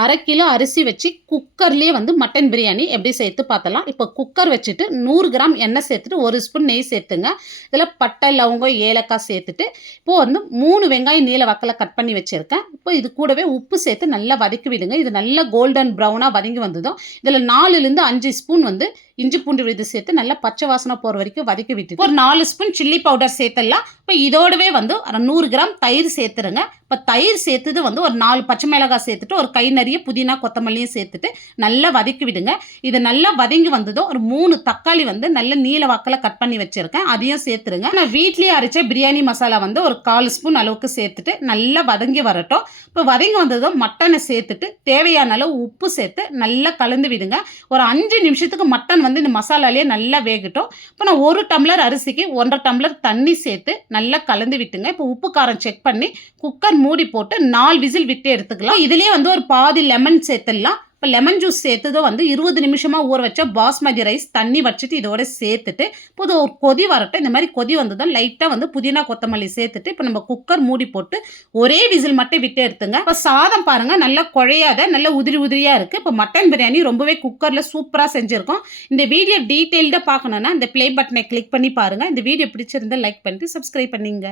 1/2 kilo அரிசி வச்சு குக்கர்லேயே வந்து மட்டன் பிரியாணி எப்படி சேர்த்து பார்த்தலாம். இப்போ குக்கர் வச்சுட்டு 100 கிராம் எண்ணெய் சேர்த்துட்டு 1 ஸ்பூன் நெய் சேர்த்துங்க. இதில் பட்டை, லவங்கம், ஏலக்காய் சேர்த்துட்டு இப்போ வந்து 3 வெங்காயம் நீல வாக்கில் கட் பண்ணி வச்சுருக்கேன். இப்போ இது கூடவே உப்பு சேர்த்து நல்லா வதக்கி விடுங்க. இது நல்லா கோல்டன் ப்ரௌனாக வதங்கி வந்ததும் இதில் 4லேருந்து 5 ஸ்பூன் வந்து இஞ்சி பூண்டு விழுது சேர்த்து நல்லா பச்சை வாசனை போகிற வரைக்கும் வதக்கி விட்டு ஒரு 4 ஸ்பூன் சில்லி பவுடர் சேர்த்துடலாம். இப்போ இதோடவே வந்து 100 கிராம் தயிர் சேர்த்துருங்க. இப்போ தயிர் சேர்த்தது வந்து ஒரு 4 பச்சை மிளகாய் சேர்த்துட்டு ஒரு கை நிறைய புதினா கொத்தமல்லியும் சேர்த்துட்டு நல்லா வதக்கி விடுங்க. இது நல்லா வதங்கி வந்ததும் ஒரு 3 தக்காளி வந்து நல்ல நீல வாக்கில் கட் பண்ணி வச்சுருக்கேன், அதையும் சேர்த்துருங்க. நான் வீட்லேயே அரைச்ச பிரியாணி மசாலா வந்து ஒரு 1/4 ஸ்பூன் அளவுக்கு சேர்த்துட்டு நல்லா வதங்கி வரட்டும். இப்போ வதங்கி வந்ததும் மட்டனை சேர்த்துட்டு தேவையான அளவு உப்பு சேர்த்து நல்லா கலந்து விடுங்க. ஒரு 5 நிமிஷத்துக்கு மட்டன் வந்து இந்த மசாலாலேயே நல்லா வேகட்டும். இப்போ நான் 1 டம்ளர் அரிசிக்கு 1.5 டம்ளர் தண்ணி சேர்த்து நல்லா கலந்து விட்டுங்க. இப்போ உப்பு காரம் செக் பண்ணி குக்கர் மூடி போட்டு 4 விசில் விட்டு எடுத்துக்கலாம். இதுலேயே வந்து ஒரு பாதி லெமன் சேர்த்துடலாம். இப்போ லெமன் ஜூஸ் சேர்த்ததும் வந்து 20 நிமிஷமாக ஊற வச்ச பாஸ்மதி ரைஸ் தண்ணி வச்சுட்டு இதோட சேர்த்துட்டு இப்போ ஒரு கொதி வரட்டும். இந்த மாதிரி கொதி வந்ததும் லைட்டாக வந்து புதினா கொத்தமல்லி சேர்த்துட்டு இப்போ நம்ம குக்கர் மூடி போட்டு ஒரே விசில் மட்டும் விட்டு எடுத்துங்க. இப்போ சாதம் பாருங்கள் நல்லா குழையாத நல்ல உதிரி உதிரியாக இருக்குது. இப்போ மட்டன் பிரியாணி ரொம்பவே குக்கரில் சூப்பராக செஞ்சுருக்கோம். இந்த வீடியோ டீட்டெயில்டாக பார்க்கணுன்னா இந்த ப்ளே பட்டனை கிளிக் பண்ணி பாருங்கள். இந்த வீடியோ பிடிச்சிருந்தா லைக் பண்ணிட்டு சப்ஸ்கிரைப் பண்ணிங்க.